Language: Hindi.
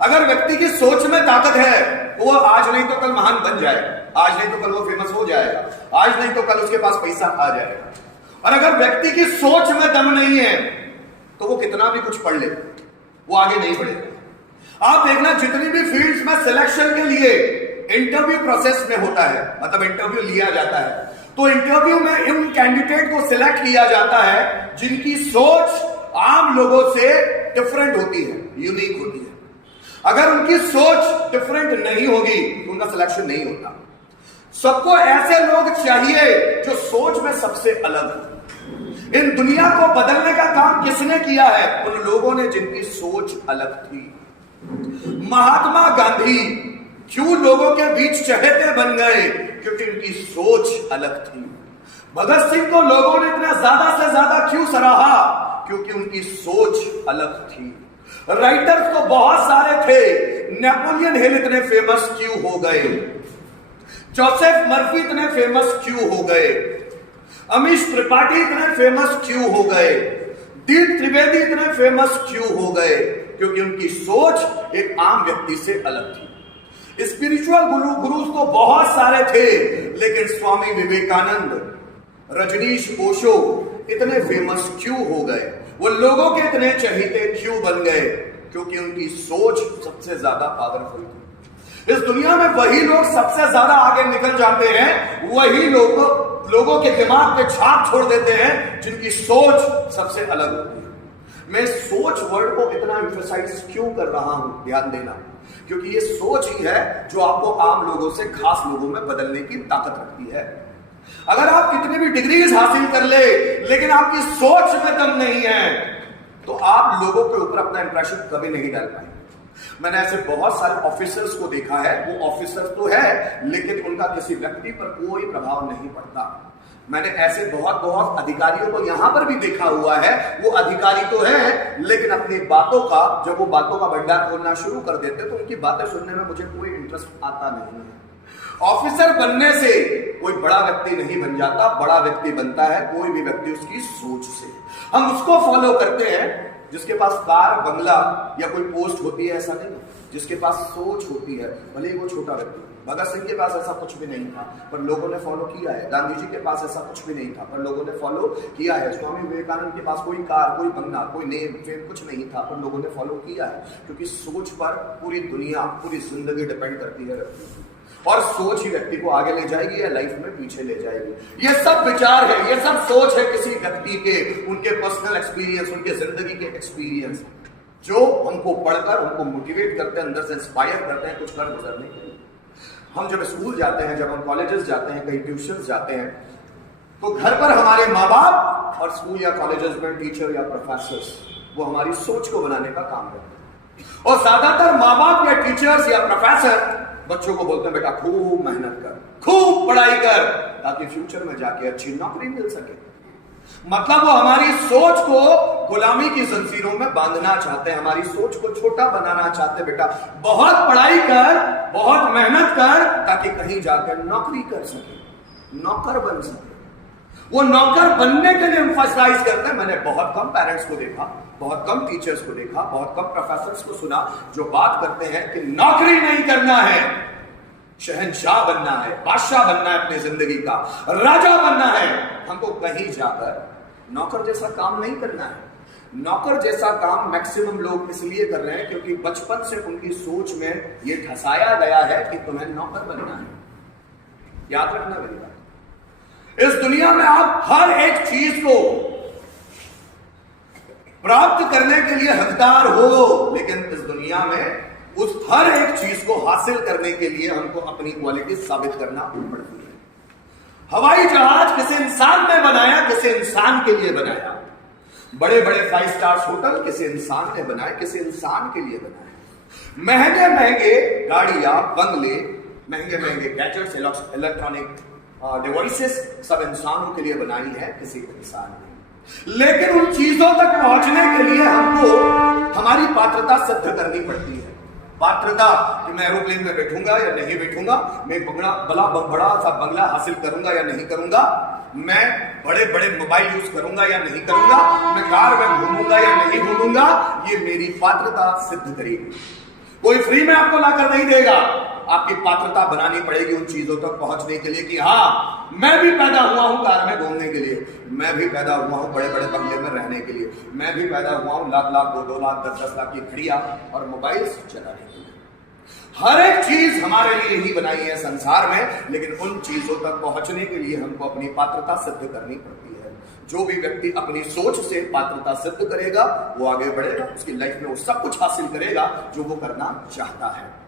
अगर व्यक्ति की सोच में ताकत है तो वो आज नहीं तो कल महान बन जाए, आज नहीं तो कल वो फेमस हो जाएगा, आज नहीं तो कल उसके पास पैसा आ जाएगा। और अगर व्यक्ति की सोच में दम नहीं है तो वो कितना भी कुछ पढ़ ले वो आगे नहीं बढ़ेगा। आप देखना जितनी भी फील्ड्स में सिलेक्शन के लिए इंटरव्यू प्रोसेस में होता है, मतलब इंटरव्यू लिया जाता है, तो इंटरव्यू में उन कैंडिडेट को सिलेक्ट किया जाता है जिनकी सोच आम लोगों से डिफरेंट होती है, यूनिक होती है। अगर उनकी सोच डिफरेंट नहीं होगी तो उनका सिलेक्शन नहीं होता। सबको ऐसे लोग चाहिए जो सोच में सबसे अलग हो। इन दुनिया को बदलने का काम किसने किया है? उन लोगों ने जिनकी सोच अलग थी। महात्मा गांधी क्यों लोगों के बीच चहेते बन गए? क्योंकि उनकी सोच अलग थी। भगत सिंह को लोगों ने इतना ज्यादा से ज्यादा क्यों सराहा? क्योंकि उनकी सोच अलग थी। राइटर्स तो बहुत सारे थे, नेपोलियन हिल इतने फेमस क्यों हो गए? जोसेफ मर्फी इतने फेमस क्यों हो गए? अमीश त्रिपाठी इतने फेमस क्यों हो गए? दीप त्रिवेदी इतने फेमस क्यों हो गए? क्योंकि उनकी सोच एक आम व्यक्ति से अलग थी। स्पिरिचुअल गुरुज तो बहुत सारे थे, लेकिन स्वामी विवेकानंद, रजनीश ओशो इतने फेमस क्यों हो गए? वो लोगों के इतने चहेते क्यों बन गए? क्योंकि उनकी सोच सबसे ज्यादा पावरफुल थी। इस दुनिया में वही लोग सबसे ज्यादा आगे निकल जाते हैं, वही लोगों के दिमाग पे छाप छोड़ देते हैं जिनकी सोच सबसे अलग होती है। मैं सोच वर्ड को इतना एम्फसाइज क्यों कर रहा हूं, ध्यान देना, क्योंकि ये सोच ही है जो आपको आम लोगों से खास लोगों में बदलने की ताकत रखती है। अगर आप कितनी भी डिग्रीज हासिल कर ले, लेकिन आपकी सोच में दम नहीं है, तो आप लोगों के ऊपर अपना इंप्रेशन कभी नहीं डाल पाएंगे। मैंने ऐसे बहुत सारे ऑफिसर्स को देखा है, वो ऑफिसर तो है लेकिन उनका किसी व्यक्ति पर कोई प्रभाव नहीं पड़ता। मैंने ऐसे बहुत अधिकारियों को यहां पर भी देखा हुआ है, वो अधिकारी तो है लेकिन अपनी बातों का, जब वो बातों का भंडार खोलना शुरू कर देते तो उनकी बातें सुनने में मुझे कोई इंटरेस्ट आता नहीं है। ऑफिसर बनने से कोई बड़ा व्यक्ति नहीं बन जाता, बड़ा व्यक्ति बनता है कोई भी व्यक्ति उसकी सोच से। हम उसको फॉलो करते हैं जिसके पास कार, बंगला या कोई पोस्ट होती है, ऐसा नहीं, जिसके पास सोच होती है, भले ही वो छोटा व्यक्ति। भगत सिंह के पास ऐसा कुछ भी नहीं था पर लोगों ने फॉलो किया है। गांधी जी के पास ऐसा कुछ भी नहीं था पर लोगों ने फॉलो किया है। स्वामी विवेकानंद के पास कोई कार, कोई बंगला, कोई नेम फेम कुछ नहीं था पर लोगों ने फॉलो किया है, क्योंकि सोच पर पूरी दुनिया, पूरी जिंदगी डिपेंड करती है और सोच ही व्यक्ति को आगे ले जाएगी या लाइफ में पीछे ले जाएगी। ये सब विचार है, ये सब सोच है किसी व्यक्ति के, उनके पर्सनल एक्सपीरियंस, उनके जिंदगी के एक्सपीरियंस, जो हमको पढ़कर हमको मोटिवेट करते हैं, अंदर से इंस्पायर करते हैं कुछ कर गुजरने के लिए। हम जब स्कूल जाते हैं, जब हम कॉलेजेस जाते हैं, कहीं ट्यूशन जाते हैं, तो घर पर हमारे माँ बाप और स्कूल या कॉलेजेस में टीचर या प्रोफेसर्स वो हमारी सोच को बनाने का काम करते हैं। और ज्यादातर माँ बाप या टीचर्स या प्रोफेसर बच्चों को बोलते हैं बेटा खूब मेहनत कर, खूब पढ़ाई कर, ताकि फ्यूचर में जाके अच्छी नौकरी मिल सके। मतलब वो हमारी सोच को गुलामी की जंजीरों में बांधना चाहते हैं, हमारी सोच को छोटा बनाना चाहते हैं। बेटा बहुत पढ़ाई कर, बहुत मेहनत कर, ताकि कहीं जाकर नौकरी कर सके, नौकर बन सके। वो नौकर बनने के लिए एम्फसाइज करते हैं। मैंने बहुत कम पेरेंट्स को देखा, बहुत कम टीचर्स को देखा, बहुत कम प्रोफेसर्स को सुना जो बात करते हैं कि नौकरी नहीं करना है, शहंशाह बनना है, बादशाह बनना है, अपनी जिंदगी का राजा बनना है, हमको कहीं जाकर नौकर जैसा काम नहीं करना है। नौकर जैसा काम मैक्सिमम लोग इसलिए कर रहे हैं क्योंकि बचपन से उनकी सोच में यह धसाया गया है कि तुम्हें नौकर बनना है। याद रखना मेरी बात, इस दुनिया में आप हर एक चीज को प्राप्त करने के लिए हकदार हो, लेकिन इस दुनिया में उस हर एक चीज को हासिल करने के लिए हमको अपनी क्वालिटी साबित करना पड़ती है। हवाई जहाज किसी इंसान ने बनाया, किसी इंसान के लिए बनाया। बड़े बड़े 5 स्टार होटल किसी इंसान ने बनाए, किसी इंसान के लिए बनाए। महंगे महंगे गाड़ियां, बंगले, महंगे महंगे गैजेट्स, इलेक्ट्रॉनिक डिवाइसेस सब इंसानों के लिए बनाई है, किसी इंसान ने। लेकिन उन चीजों तक पहुंचने के लिए हमको हमारी पात्रता सिद्ध करनी पड़ती है। पात्रता कि मैं एरोप्लेन में बैठूंगा या नहीं बैठूंगा, मैं बड़ा सा बंगला हासिल करूंगा या नहीं करूंगा, मैं बड़े बड़े मोबाइल यूज करूंगा या नहीं करूंगा, मैं कार में घूमूंगा या नहीं घूमूंगा, ये मेरी पात्रता सिद्ध करेगी। कोई फ्री में आपको लाकर नहीं देगा। आपकी पात्रता बनानी पड़ेगी उन चीजों तक पहुंचने के लिए कि हाँ, मैं भी पैदा हुआ हूं कार में घूमने के लिए, मैं भी पैदा हुआ हूं बड़े बड़े बंगले में रहने के लिए, मैं भी पैदा हुआ हूं लाख लाख 2-2 लाख 10-10 लाख की घड़ियां और मोबाइल चलाने के लिए। हर एक चीज हमारे लिए ही बनाई है संसार में, लेकिन उन चीजों तक पहुंचने के लिए हमको अपनी पात्रता सिद्ध करनी पड़ती है। जो भी व्यक्ति अपनी सोच से पात्रता सिद्ध करेगा वो आगे बढ़ेगा, उसकी लाइफ में वो सब कुछ हासिल करेगा जो वो करना चाहता है।